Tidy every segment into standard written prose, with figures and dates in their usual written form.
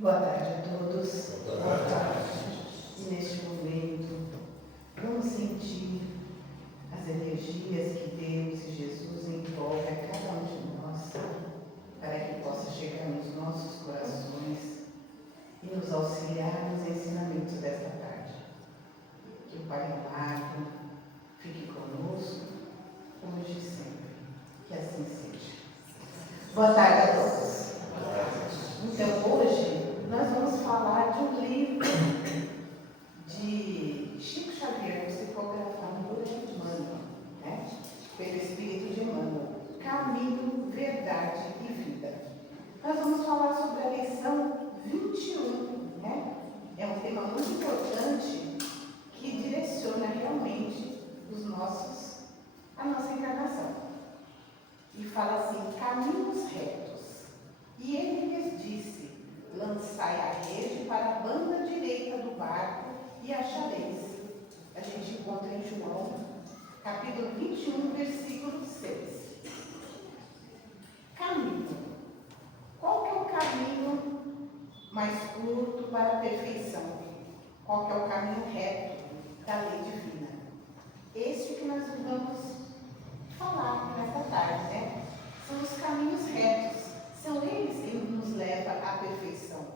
Boa tarde a todos. Boa tarde. E neste momento, vamos sentir as energias que Deus e Jesus envolvem a cada um de nós, para que possa chegar nos nossos corações e nos auxiliar nos ensinamentos desta tarde. Que o Pai amado fique conosco, hoje e sempre. Que assim seja. Boa tarde a todos. Então, hoje, nós vamos falar de um livro de Chico Xavier, psicografado por Emmanuel, né? Pelo Espírito de Emmanuel, Caminho, Verdade e Vida. Nós vamos falar sobre a lição 21, né? É um tema muito importante que direciona realmente a nossa encarnação. E fala assim, caminhos retos. E ele lhes disse, lançai a rede para a banda direita do barco e achareis. A gente encontra em João, capítulo 21, versículo 6. Caminho. Qual que é o caminho mais curto para a perfeição? Qual que é o caminho reto da lei divina? Este que nós vamos falar nesta tarde, né? São os caminhos retos. São eles que nos levam à perfeição,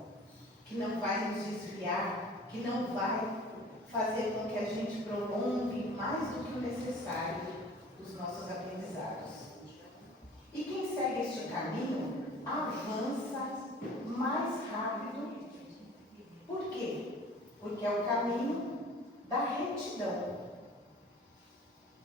que não vai nos desviar, que não vai fazer com que a gente prolongue mais do que o necessário os nossos aprendizados. E quem segue este caminho avança mais rápido. Por quê? Porque é o caminho da retidão.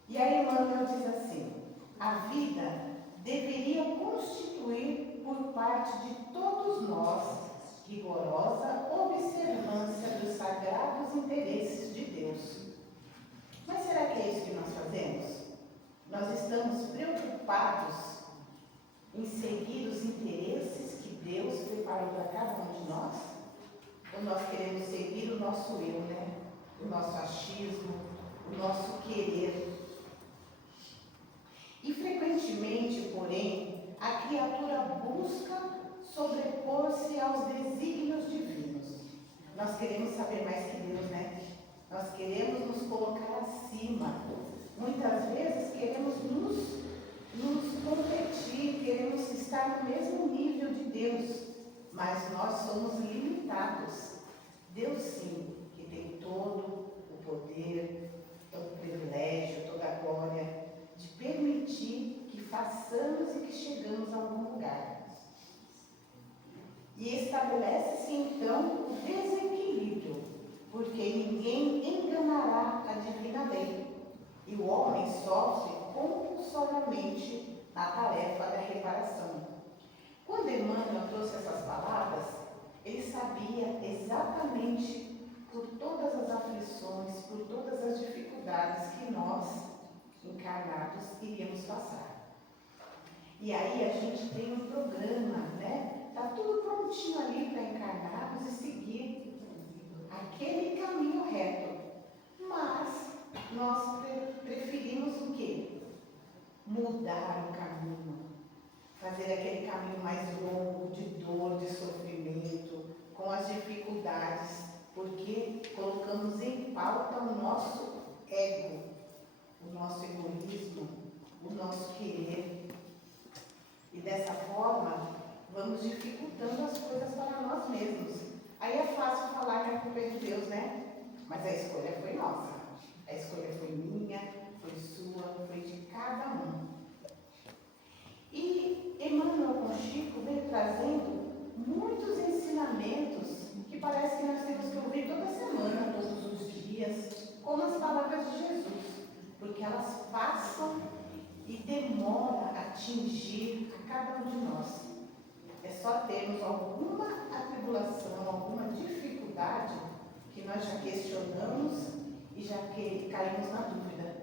E aí Emmanuel diz assim, a vida deveria constituir por parte de todos nós rigorosa observância dos sagrados interesses de Deus. Mas será que é isso que nós fazemos? Nós estamos preocupados em seguir os interesses que Deus preparou para cada um de nós? Ou nós queremos seguir o nosso eu, né? O nosso achismo, o nosso querer? E frequentemente, porém, a criatura busca sobrepor-se aos desígnios divinos. Nós queremos saber mais que Deus, né? Nós queremos nos colocar acima. Muitas vezes queremos nos competir, queremos estar no mesmo nível de Deus, mas nós somos limitados. Deus sim, que tem todo o poder, todo o privilégio, toda a glória, de permitir que façamos e que chegamos a algum lugar. E estabelece-se então o desequilíbrio, porque ninguém enganará a divina lei, e o homem sofre compulsoriamente na tarefa da reparação. Quando Emmanuel trouxe essas palavras, ele sabia exatamente por todas as aflições, por todas as dificuldades que nós, encarnados, iríamos passar. E aí a gente tem um programa, né? Está tudo prontinho ali para encarnados e seguir aquele caminho reto. Mas nós preferimos o quê? Mudar o caminho. Fazer aquele caminho mais longo, de dor, de sofrimento, com as dificuldades, porque colocamos em pauta o nosso ego, o nosso egoísmo, o nosso querer. E dessa forma, vamos dificultando as coisas para nós mesmos. Aí é fácil falar que a culpa é de Deus, né? Mas a escolha foi nossa. A escolha foi minha, foi sua, foi de cada um. E Emmanuel com Chico veio trazendo muitos ensinamentos que parece que nós temos que ouvir toda semana, todos os dias, como as palavras de Jesus, porque elas passam e demoram a atingir a cada um de nós. É só termos alguma atribulação, alguma dificuldade, que nós já questionamos e já caímos na dúvida.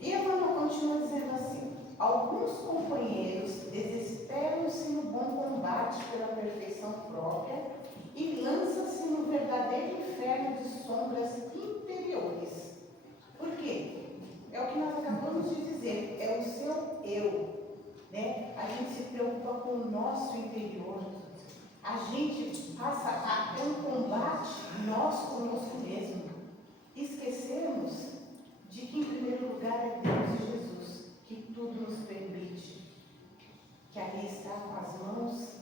E Emmanuel continua dizendo assim, alguns companheiros desesperam-se no bom combate pela perfeição própria e lançam-se no verdadeiro inferno de sombras interiores. Por quê? É o que nós acabamos de dizer, é o seu eu, né? A gente se preocupa com o nosso interior. A gente passa a ter um combate nós conosco mesmo. Esquecemos de que em primeiro lugar é Deus e Jesus, que tudo nos permite, que ali está com as mãos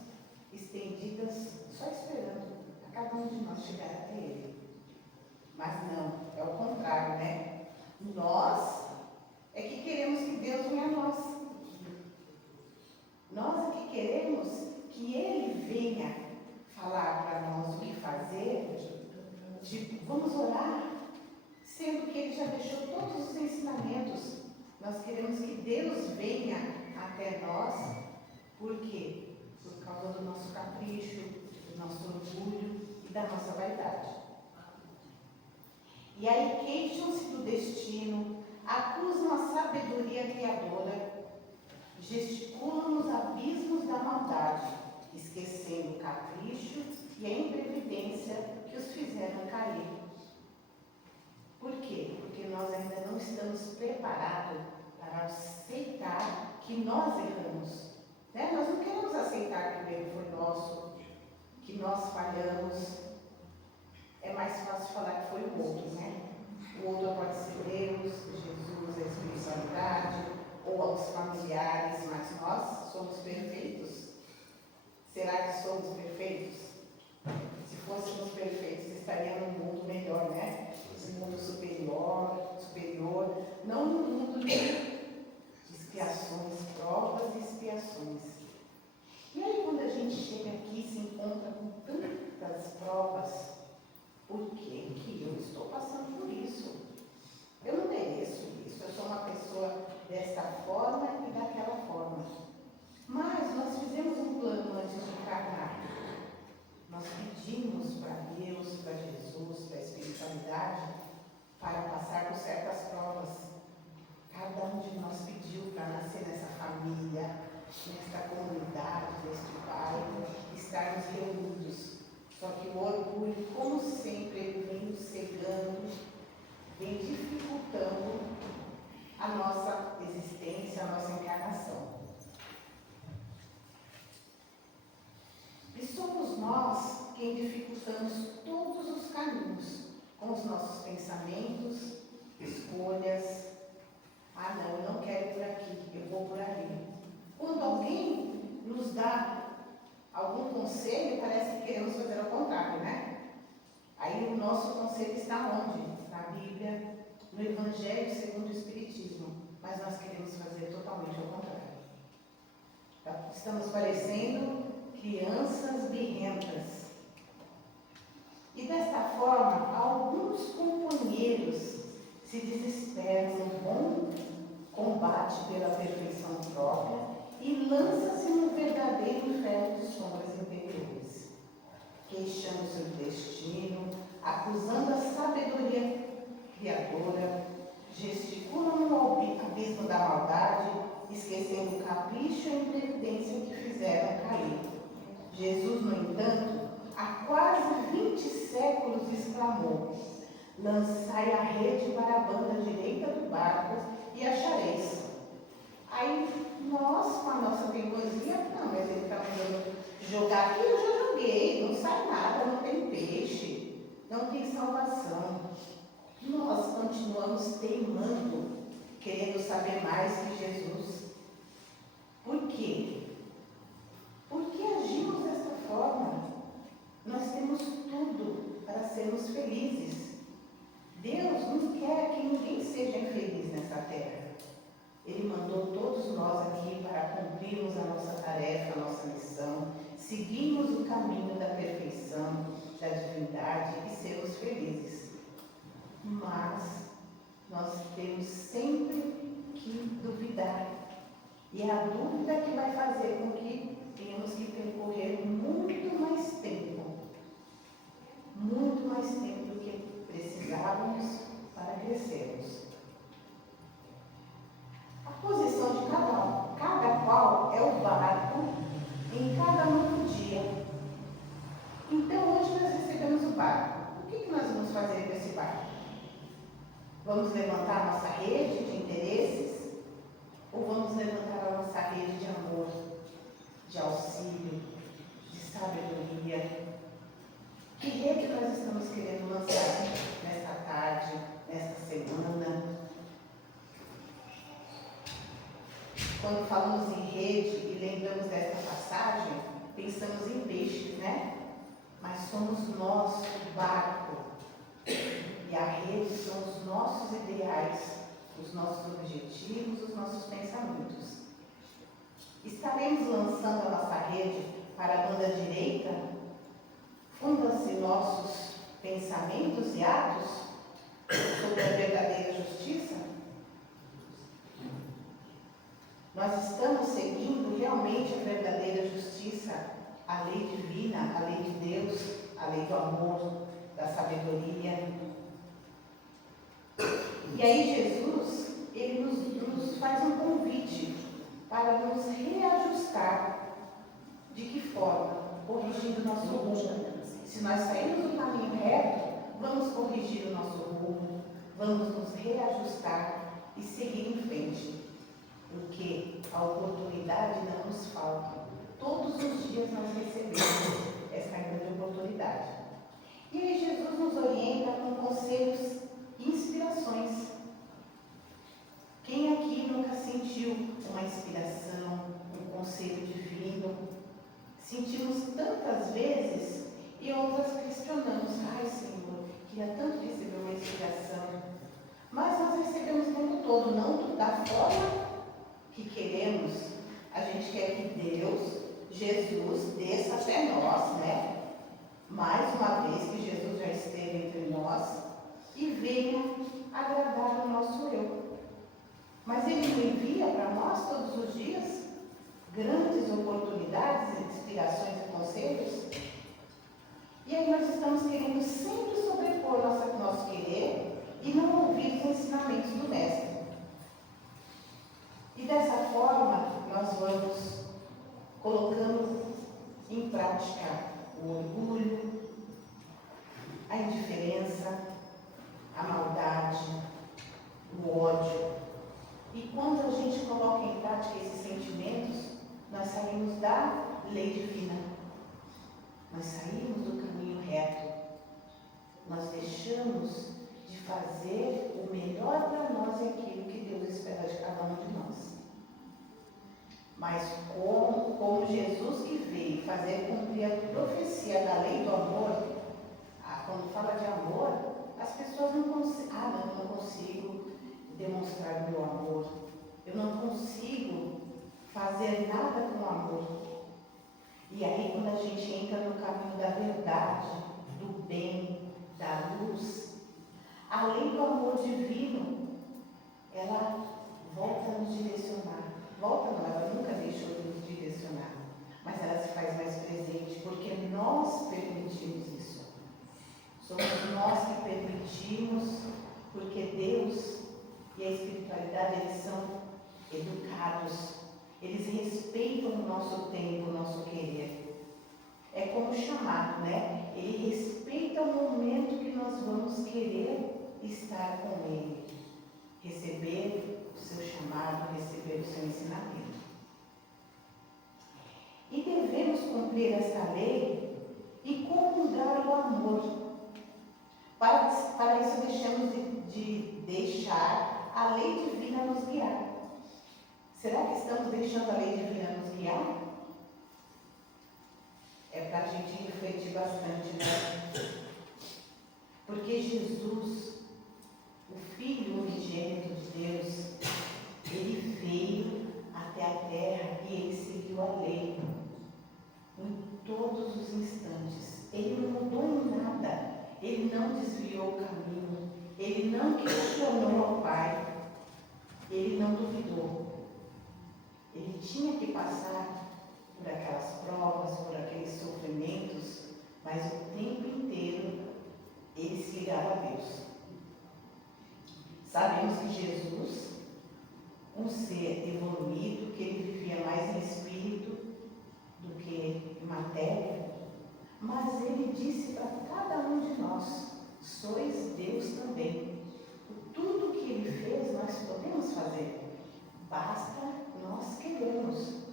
estendidas, só esperando a cada um de nós chegar até Ele. Mas não, é o contrário, né? Nós é que queremos que Deus venha a nós. Nós é que queremos que Ele venha falar para nós o que fazer. Tipo, vamos orar, sendo que Ele já deixou todos os ensinamentos. Nós queremos que Deus venha até nós. Por quê? Por causa do nosso capricho, do nosso orgulho e da nossa vaidade. E aí queixam-se do destino, acusam a sabedoria criadora, gesticulam nos abismos da maldade, esquecendo o capricho e a imprevidência que os fizeram cair. Por quê? Porque nós ainda não estamos preparados para aceitar que nós erramos. Né? Nós não queremos aceitar que o erro foi nosso, que nós falhamos. É mais fácil falar que foi o outro, né? O outro pode ser Deus, Jesus, a espiritualidade, ou aos familiares, mas nós somos perfeitos. Será que somos perfeitos? Se fôssemos perfeitos, estaríamos num mundo melhor, né? Um mundo superior, não um mundo de expiações, provas e expiações. E aí, quando a gente chega aqui e se encontra com tantas provas, por que eu estou passando por isso? Eu não mereço isso, eu sou uma pessoa desta forma e daquela forma. Mas nós fizemos um plano antes de encarnar. Nós pedimos para Deus, para Jesus, para a espiritualidade, para passar por certas provas. Cada um de nós pediu para nascer nessa família, nesta comunidade, neste bairro, estarmos reunidos. Só que o orgulho, como sempre, ele vem nos cegando, vem dificultando a nossa existência, a nossa encarnação. E somos nós quem dificultamos todos os caminhos, com os nossos pensamentos, escolhas. Ah, não, eu não quero ir por aqui, eu vou por ali. Quando alguém nos dá algum conselho, parece que queremos fazer ao contrário, né? Aí o nosso conselho está onde? Na Bíblia, no Evangelho segundo o Espiritismo. Mas nós queremos fazer totalmente ao contrário. Estamos parecendo crianças birrentas. E desta forma, alguns companheiros se desesperam no bom combate pela perfeição própria e lança-se no verdadeiro inferno de sombras interiores, queixando-se do destino, acusando a sabedoria criadora, gesticulam no abismo da maldade, esquecendo o capricho e a imprevidência que fizeram cair. Jesus, no entanto, há quase 20 séculos exclamou: lançai a rede para a banda direita do barco e achareis. Aí nós, com a nossa teimosia, não, mas ele está mandando jogar aqui, eu já joguei, não sai nada, não tem peixe, não tem salvação. Nós continuamos teimando, querendo saber mais que Jesus. Por quê? Porque agimos dessa forma. Nós temos tudo para sermos felizes. Deus não quer que ninguém seja infeliz nessa terra. Ele mandou todos nós aqui para cumprirmos a nossa tarefa, a nossa missão, seguirmos o caminho da perfeição, da divindade e sermos felizes. Mas nós temos sempre que duvidar. E é a dúvida que vai fazer com que tenhamos que percorrer muito mais tempo do que precisávamos para crescermos. A posição de cada qual é o barco em cada novo dia. Então hoje nós recebemos o barco. O que nós vamos fazer com esse barco? Vamos levantar a nossa rede de interesses? Ou vamos levantar a nossa rede de amor, de auxílio, de sabedoria. Que rede nós estamos querendo lançar nesta tarde, nesta semana? Quando falamos em rede e lembramos desta passagem, pensamos em peixes, né? Mas somos nós o barco. E a rede são os nossos ideais, os nossos objetivos, os nossos pensamentos. Estaremos lançando a nossa rede para a banda direita? Fundam-se nossos pensamentos e atos sobre a verdadeira justiça? Nós estamos seguindo realmente a verdadeira justiça, a lei divina, a lei de Deus, a lei do amor, da sabedoria. E aí Jesus, ele nos faz um convite para nos reajustar. De que forma? Corrigindo o nosso rumo. Se nós saímos do caminho reto, vamos corrigir o nosso rumo, vamos nos reajustar e seguir em frente. Porque a oportunidade não nos falta. Todos os dias nós recebemos essa grande oportunidade. E aí Jesus nos orienta com conselhos e inspirações. Quem aqui nunca sentiu uma inspiração, um conselho divino? Sentimos tantas vezes e outras questionamos. Ai, Senhor, queria tanto receber uma inspiração. Mas nós recebemos o tempo todo, não da forma que queremos. A gente quer que Deus, Jesus, desça até nós, né? Mais uma vez que Jesus já esteve entre nós e venha agradar o nosso eu. Mas Ele nos envia para nós todos os dias grandes oportunidades, inspirações e conselhos. E aí nós estamos querendo sempre sobrepor nosso querer e não ouvir os ensinamentos do Mestre. E dessa forma nós vamos colocando em prática o orgulho, a indiferença, a maldade, o ódio. E quando a gente coloca em prática esses sentimentos, nós saímos da lei divina. Nós saímos do caminho reto. Nós deixamos de fazer o melhor para nós e aquilo que Deus espera de cada um de nós. Mas como Jesus que veio fazer cumprir a profecia da lei do amor, quando fala de amor, as pessoas não conseguem, eu não consigo demonstrar o meu amor, eu não consigo fazer nada com amor. E aí quando a gente entra no caminho da verdade, do bem, da luz, a lei do amor divino, ela volta a nos direcionar. Volta não, ela nunca deixou de nos direcionar, mas ela se faz mais presente porque nós permitimos isso. Somos nós que permitimos, porque Deus e a espiritualidade, eles são educados, eles respeitam o nosso tempo, o nosso querer. É como o chamado, né? Ele respeita o momento que nós vamos querer estar com Ele, receber o seu chamado, receber o seu ensinamento. E devemos cumprir esta lei e comungar o amor. Para isso deixamos de deixar a lei divina nos guiar. Será que estamos deixando a lei divina nos guiar? É para a gente refletir bastante, né? Porque Jesus, o Filho unigênito de Deus, ele veio até a terra e ele seguiu a lei em todos os instantes. Ele não mudou em nada, ele não desviou o caminho, ele não questionou ao Pai, ele não duvidou. Ele tinha que passar por aquelas provas, por aqueles sofrimentos, mas o tempo inteiro ele se ligava a Deus. Sabemos que Jesus, um ser evoluído, que ele vivia mais em espírito do que em matéria, mas ele disse para cada um de nós: sois Deus também. Tudo que ele fez nós podemos fazer, basta nós queremos.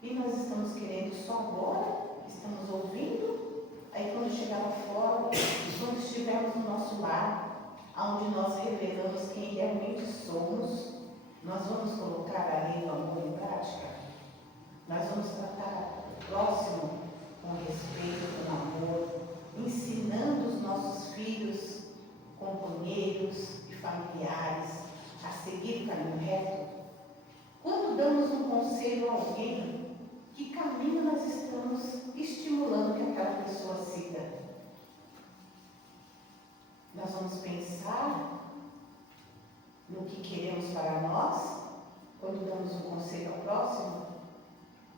E nós estamos querendo só agora, estamos ouvindo nosso lar, onde nós revelamos quem realmente somos, nós vamos colocar a lei do amor em prática? Nós vamos tratar o próximo com respeito, com amor, ensinando os nossos filhos, companheiros e familiares a seguir o caminho reto? Quando damos um conselho a alguém, que caminho nós estamos estimulando que aquela pessoa siga? Nós vamos pensar no que queremos para nós, quando damos um conselho ao próximo?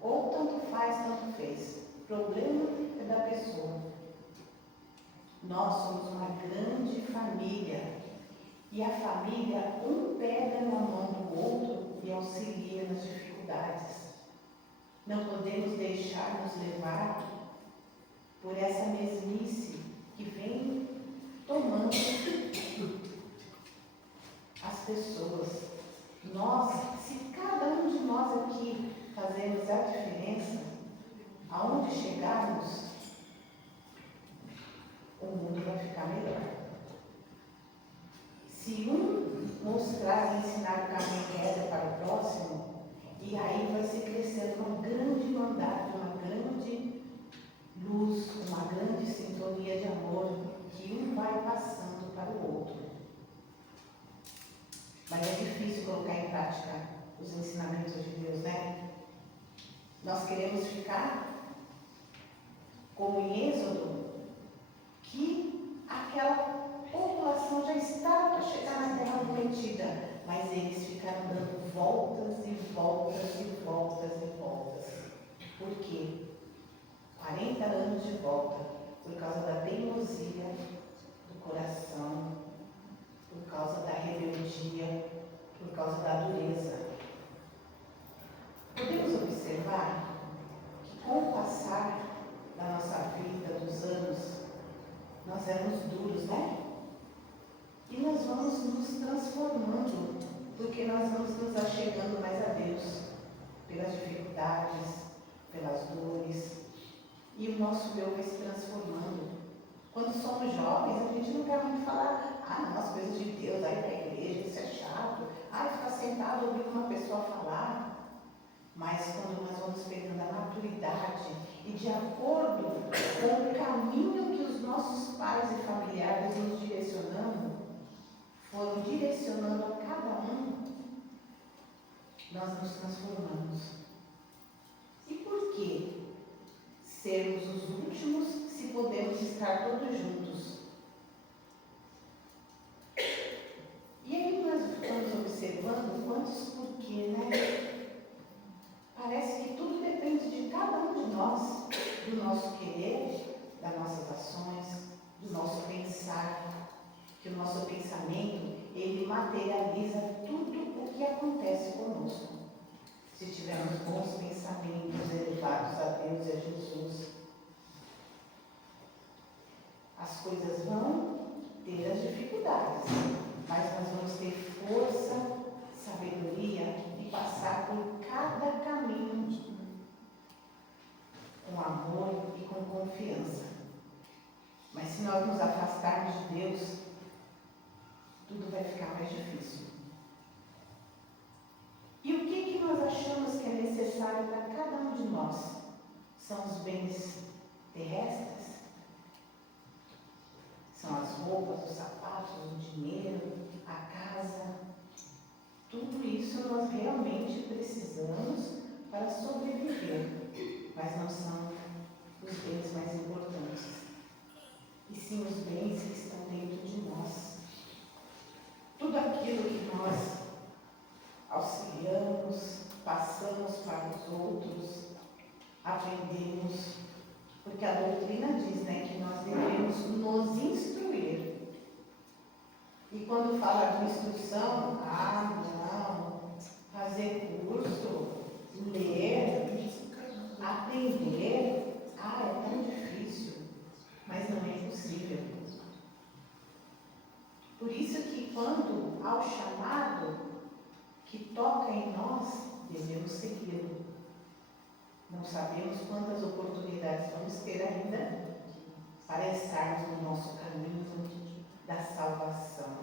Ou tanto faz, tanto fez? O problema é da pessoa. Nós somos uma grande família. E a família, um pega na mão do outro e auxilia nas dificuldades. Não podemos deixar nos levar por essa mesmice que vem tomando as pessoas. Nós, se cada um de nós aqui fazermos a diferença, aonde chegarmos, o mundo vai ficar melhor. Se um mostrar e ensinar o caminho reto para o próximo, e aí vai se crescendo uma grande irmandade, uma grande luz, uma grande sintonia de amor, que um vai passando para o outro. Mas é difícil colocar em prática os ensinamentos de Deus, né? Nós queremos ficar como em Êxodo, que aquela população já estava para chegar na terra prometida, mas eles ficaram dando voltas e voltas e voltas e voltas. Por quê? 40 anos de volta, por causa da teimosia do coração, por causa da rebeldia, por causa da dureza. Podemos observar que com o passar da nossa vida, dos anos, nós éramos duros, né? E nós vamos nos transformando, porque nós vamos nos achegando mais a Deus, pelas dificuldades, pelas dores, e o nosso eu vai se transformando. Quando somos jovens, a gente não quer muito falar, não, as coisas de Deus, aí para a igreja, isso é chato, ficar sentado ouvindo uma pessoa falar. Mas quando nós vamos pegando a maturidade e de acordo com o caminho que os nossos pais e familiares nos foram direcionando a cada um, nós nos transformamos. E por que sermos os últimos se podemos estar todos juntos? E aí nós ficamos observando quantos porquê, né? Parece que tudo depende de cada um de nós, do nosso querer, das nossas ações, do nosso pensar, que o nosso pensamento, ele materializa tudo o que acontece conosco. Se tivermos bons pensamentos elevados a Deus e a Jesus, as coisas vão ter as dificuldades, mas nós vamos ter força, sabedoria e passar por cada caminho com amor e com confiança. Mas se nós nos afastarmos de Deus, tudo vai ficar mais difícil. E o que nós achamos que é necessário para cada um de nós? São os bens terrestres? São as roupas, os sapatos, o dinheiro, a casa? Tudo isso nós realmente precisamos para sobreviver, mas não são os bens mais importantes, e sim os bens que estão dentro de nós. Tudo aquilo que nós auxiliamos, passamos para os outros, aprendemos, porque a doutrina diz, né, que nós devemos nos instruir. E quando fala de instrução, não, fazer curso, ler, aprender, é tão difícil, mas não é impossível. Por isso que quando há o chamado que toca em nós, devemos segui-lo. Não sabemos quantas oportunidades vamos ter ainda para estarmos no nosso caminho da salvação,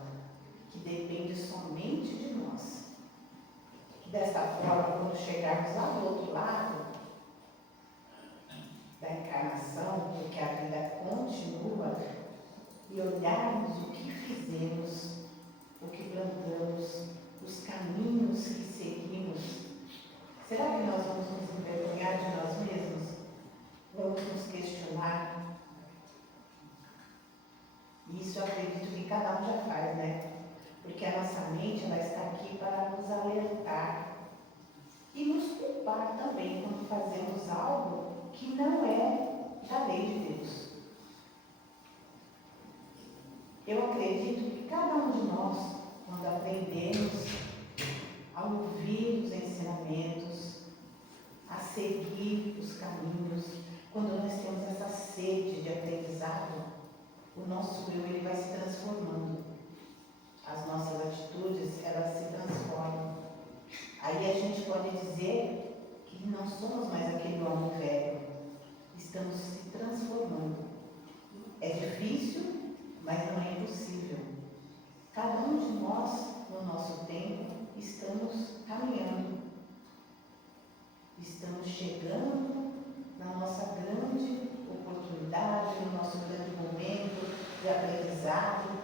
que depende somente de nós. Desta forma, quando chegarmos lá do outro lado da encarnação, porque a vida continua, e olharmos o que fizemos, o que plantamos, os caminhos que seguimos, será que nós vamos nos envergonhar de nós mesmos? Vamos nos questionar? Isso eu acredito que cada um já faz, né? Porque a nossa mente, ela está aqui para nos alertar e nos culpar também quando fazemos algo que não é da lei de Deus. Eu acredito que cada um de nós, quando aprendemos a ouvir os ensinamentos, a seguir os caminhos, quando nós temos essa sede de aprendizado, o nosso eu ele vai se transformando. As nossas atitudes, elas se transformam. Aí a gente pode dizer que não somos mais aquele homem velho. Estamos se transformando. É difícil, mas não é impossível. Cada um de nós, no nosso tempo, estamos caminhando. Estamos chegando na nossa grande oportunidade, no nosso grande momento de aprendizado,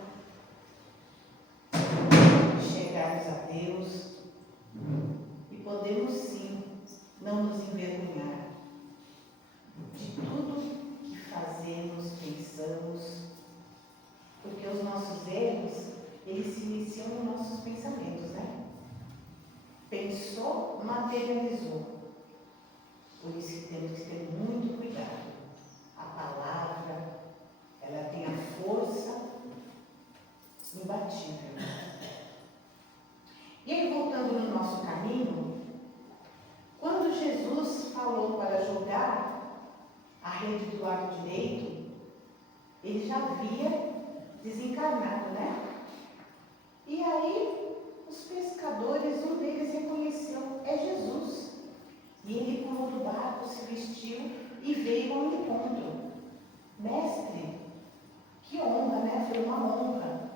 de chegarmos a Deus. E podemos sim não nos envergonhar de tudo que fazemos, pensamos, porque os nossos erros, eles se iniciam nos nossos pensamentos, né? Pensou, materializou. Por isso que temos que ter muito cuidado. A palavra, ela tem a força imbatível. E aí, voltando no nosso caminho, quando Jesus falou para jogar a rede do lado direito, ele já havia desencarnado, né? E aí, os pescadores, um deles reconheceu, é Jesus. E ele pulou do barco, se vestiu e veio ao encontro. Mestre, que honra, né? Foi uma honra.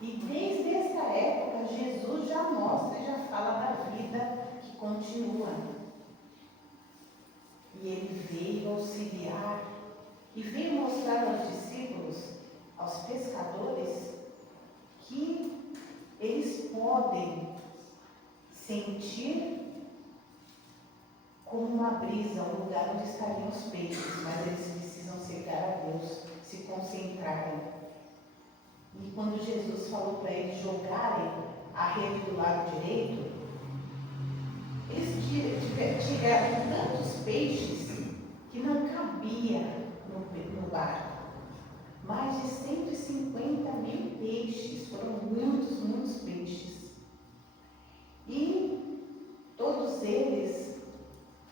E desde essa época, Jesus já mostra e já fala da vida que continua. E ele veio auxiliar e veio mostrar aos discípulos, aos pescadores, que eles podem sentir como uma brisa, um lugar onde estariam os peixes, mas eles precisam chegar a Deus, se concentrarem. E quando Jesus falou para eles jogarem a rede do lado direito, eles tiveram tantos peixes que não cabia no barco. Mais de 150 mil peixes, foram muitos, muitos peixes. E todos eles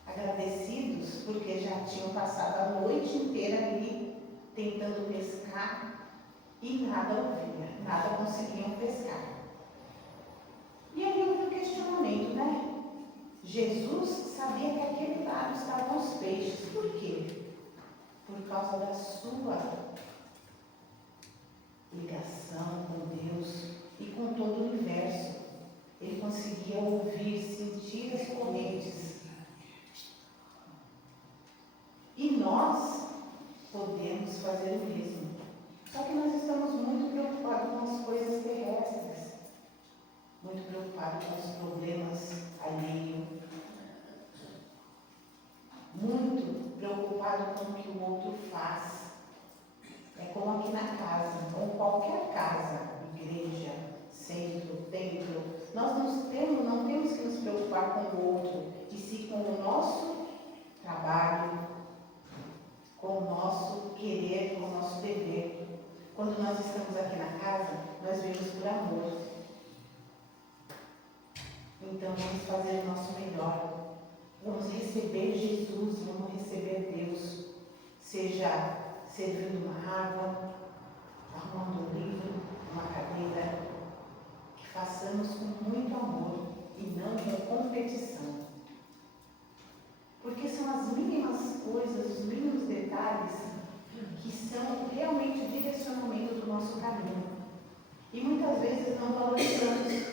agradecidos, porque já tinham passado a noite inteira ali tentando pescar e nada ouvia, nada conseguiam pescar. E aí houve um questionamento, né? Jesus sabia que aquele lado estavam os peixes. Por quê? Por causa da sua ligação com Deus e com todo o universo. Ele conseguia ouvir, sentir as correntes. E nós podemos fazer o mesmo. Só que nós estamos muito preocupados com as coisas terrestres, muito preocupados com os problemas alheios, muito preocupados com o que o outro faz. É como aqui na casa, ou qualquer casa, igreja, centro, templo, nós não temos que nos preocupar com o outro, e sim com o nosso trabalho, com o nosso querer, com o nosso dever. Quando nós estamos aqui na casa, nós vivemos por amor. Então vamos fazer o nosso melhor. Vamos receber Jesus, vamos receber Deus. Seja servindo uma água, arrumando um livro, uma cadeira. Que façamos com muito amor e não com competição. Porque são as mínimas coisas, os mínimos detalhes que são realmente o direcionamento do nosso caminho. E muitas vezes não valorizamos.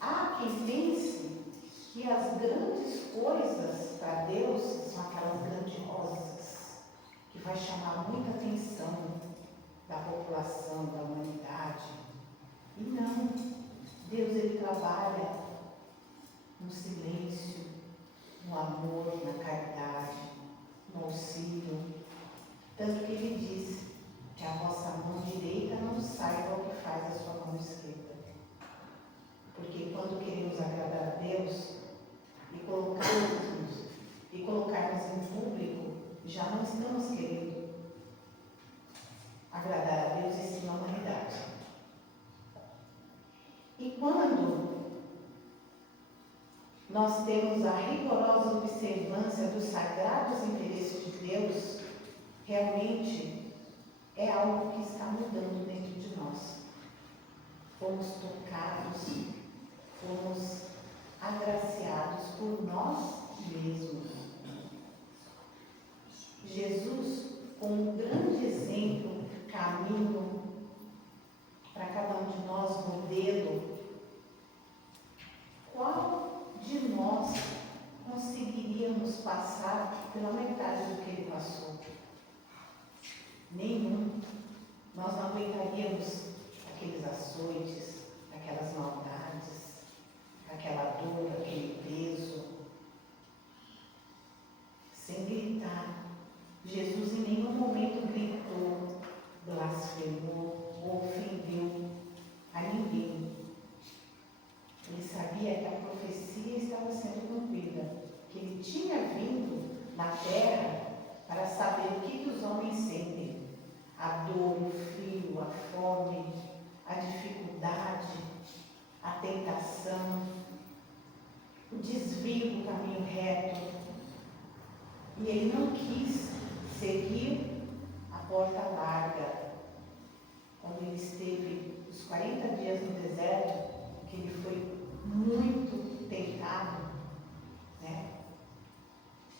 Há quem pense que as grandes coisas para Deus são aquelas grandiosas, que vai chamar muita atenção da população, da humanidade. E não, Deus ele trabalha no silêncio, no amor, na caridade, no auxílio. Tanto que ele diz que a vossa mão direita não saiba o que faz a sua mão esquerda. Porque quando queremos agradar a Deus e colocarmos em público, já não estamos querendo agradar a Deus e sim a humanidade. E quando nós temos a rigorosa observância dos sagrados interesses de Deus, realmente é algo que está mudando dentro de nós. Fomos tocados, fomos agraciados por nós mesmos. Jesus, como um grande exemplo, caminho para cada um de nós, modelo, qual de nós conseguiríamos passar pela metade do que ele passou? Nenhum. Nós não aguentaríamos aqueles açoites, aquelas maldades, aquela dor, aquele peso, sem gritar. Jesus em nenhum momento gritou, blasfemou ou ofendeu a ninguém. Ele sabia que a profecia estava sendo cumprida, que ele tinha vindo na terra para saber o que os homens sentem. A dor, o frio, a fome, a dificuldade, a tentação, o desvio do caminho reto. E ele não quis seguir a porta larga. Quando ele esteve os 40 dias no deserto, que ele foi muito tentado, né?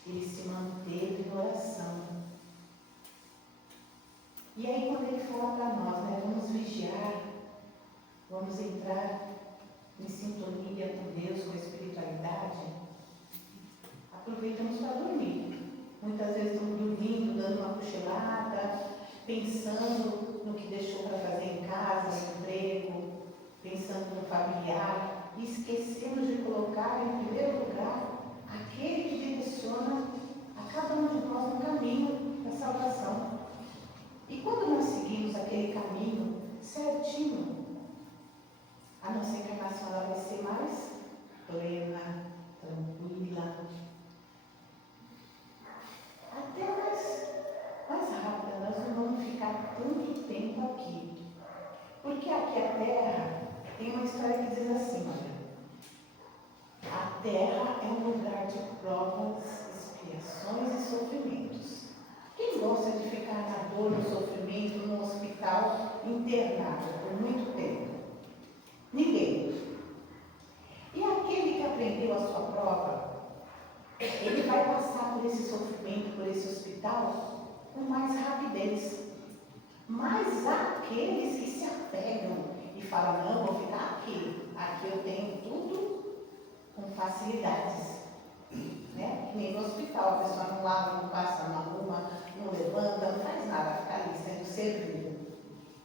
Ele se manteve em oração. E aí quando ele fala para nós, né, vamos vigiar, vamos entrar em sintonia com Deus, com a espiritualidade, aproveitamos para dormir. Muitas vezes estamos dormindo, dando uma cochilada, pensando no que deixou para fazer em casa, no emprego, pensando no familiar, e esquecemos de colocar em primeiro lugar aquele que direciona a cada um de nós no caminho da salvação. E quando nós seguimos aquele caminho certinho, a nossa encarnação ela vai ser mais plena, tranquila, até mais rápida. Nós não vamos ficar tanto tempo aqui. Porque aqui a Terra tem uma história que diz assim, olha, a Terra é um lugar de provas, expiações e sofrimentos. Quem gosta de ficar na dor, no sofrimento, no hospital, internado por muito tempo? Ninguém. E aquele que aprendeu a sua prova, ele vai passar por esse sofrimento, por esse hospital, com mais rapidez. Mas há aqueles que se apegam e falam, não, vou ficar aqui eu tenho tudo com facilidades. Né? Que nem no hospital, a pessoa não lava, não passa, não arruma, não levanta, não faz nada, fica ali sendo servido.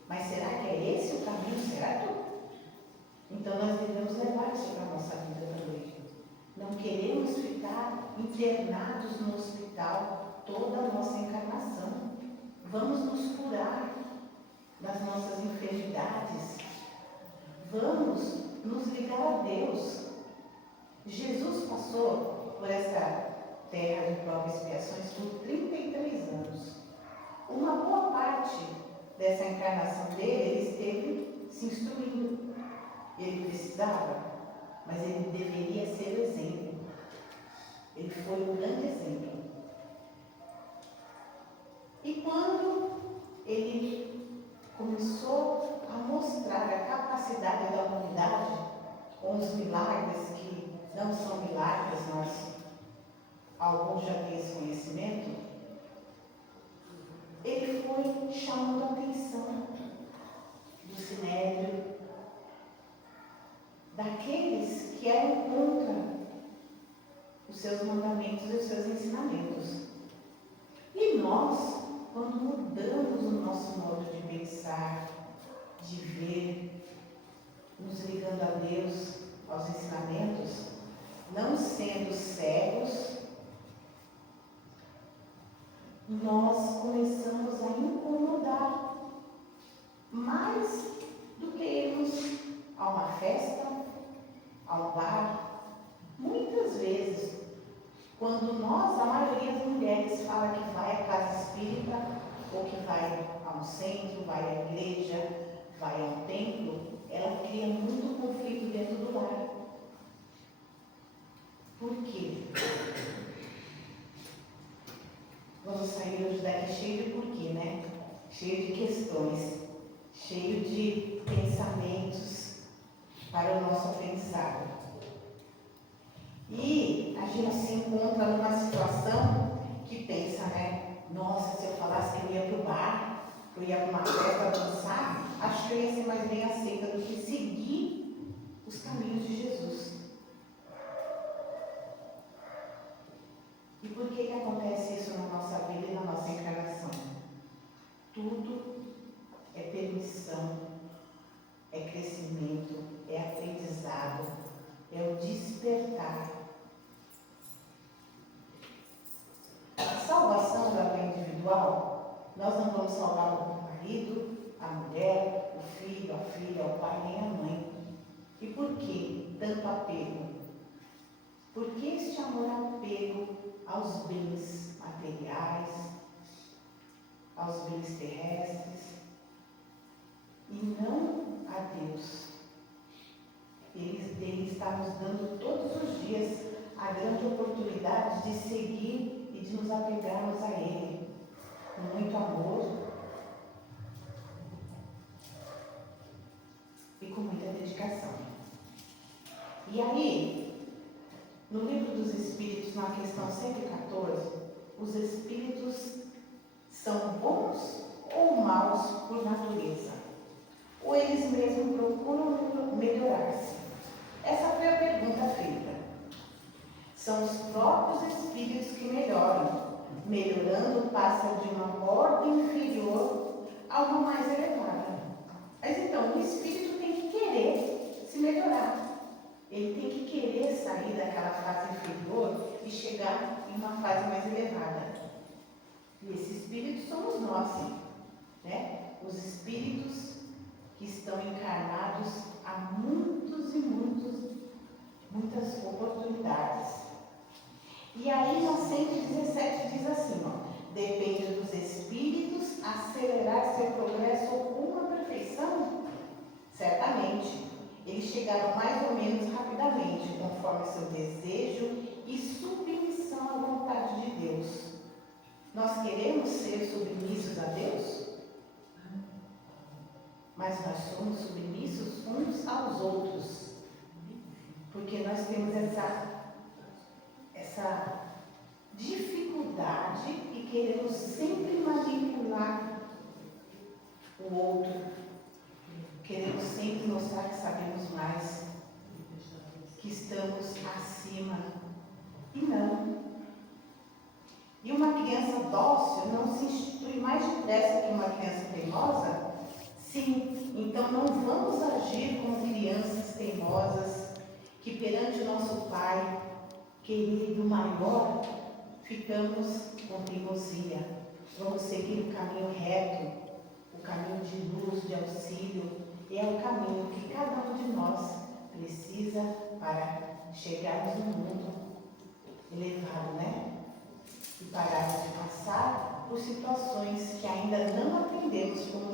Mas será que é esse o caminho certo? Então nós devemos levar isso para a nossa vida também. Não queremos ficar internados no hospital toda a nossa encarnação. Vamos nos curar das nossas enfermidades. Vamos nos ligar a Deus. Jesus passou por essa terra de provas e expiações por 33 anos. Uma boa parte dessa encarnação dele, ele esteve se instruindo. Ele precisava, mas ele deveria ser o exemplo. Ele foi um grande exemplo. E quando ele começou a mostrar a capacidade da humanidade com os milagres que não são milagres, mas alguns já têm esse conhecimento, ele foi chamando a atenção seus mandamentos e os seus ensinamentos. E nós, quando mudamos o nosso modo de pensar, de ver, nos ligando a Deus, aos ensinamentos, não sendo cegos, nós começamos a incomodar mais do que irmos a uma festa, ao bar. Muitas vezes, quando nós, a maioria das mulheres, fala que vai à casa espírita, ou que vai a um centro, vai à igreja, vai a um templo, ela cria muito conflito dentro do lar. Por quê? Vamos sair hoje daqui cheio de porquê, né? Cheio de questões, cheio de pensamentos para o nosso aprendizado. E a gente se encontra numa situação que pensa, né? Nossa, se eu falasse que eu ia para o bar, que eu ia para uma festa dançar, acho que eu ia ser mais bem aceita do que seguir os caminhos de Jesus. E por que acontece isso na nossa vida e na nossa encarnação? Tudo é permissão, é crescimento, é aprendizado, é o despertar. A salvação da vida individual, nós não vamos salvar o marido, a mulher, o filho, a filha, o pai nem a mãe. E por que tanto apego? Por que este amor apego aos bens materiais, aos bens terrestres, e não a Deus? Ele está nos dando todos os dias a grande oportunidade de seguir e de nos apegarmos a Ele, com muito amor e com muita dedicação. E aí, no Livro dos Espíritos, na questão 114, os espíritos são bons ou maus por natureza? Ou eles mesmos procuram melhorar-se? Essa foi a pergunta feita. São os próprios espíritos que melhoram. Melhorando, passa de uma ordem inferior a uma mais elevada. Mas então, o espírito tem que querer se melhorar. Ele tem que querer sair daquela fase inferior e chegar em uma fase mais elevada. E esse espírito somos nós, né? Os espíritos que estão encarnados há muitas oportunidades. E aí, no 117 diz assim, depende dos espíritos acelerar seu progresso rumo à perfeição? Certamente. Eles chegaram mais ou menos rapidamente, conforme seu desejo e submissão à vontade de Deus. Nós queremos ser submissos a Deus? Mas nós somos submissos uns aos outros. Porque nós temos essa dificuldade e queremos sempre manipular o outro. Queremos sempre mostrar que sabemos mais, que estamos acima. E não. E uma criança dócil não se institui mais depressa que uma criança teimosa? Sim, então não vamos agir como crianças teimosas, que perante o nosso Pai, querido maior, ficamos com teimosia. Vamos seguir o caminho reto, o caminho de luz, de auxílio. É o caminho que cada um de nós precisa para chegarmos no mundo elevado, né? E parar de passar por situações que ainda não aprendemos como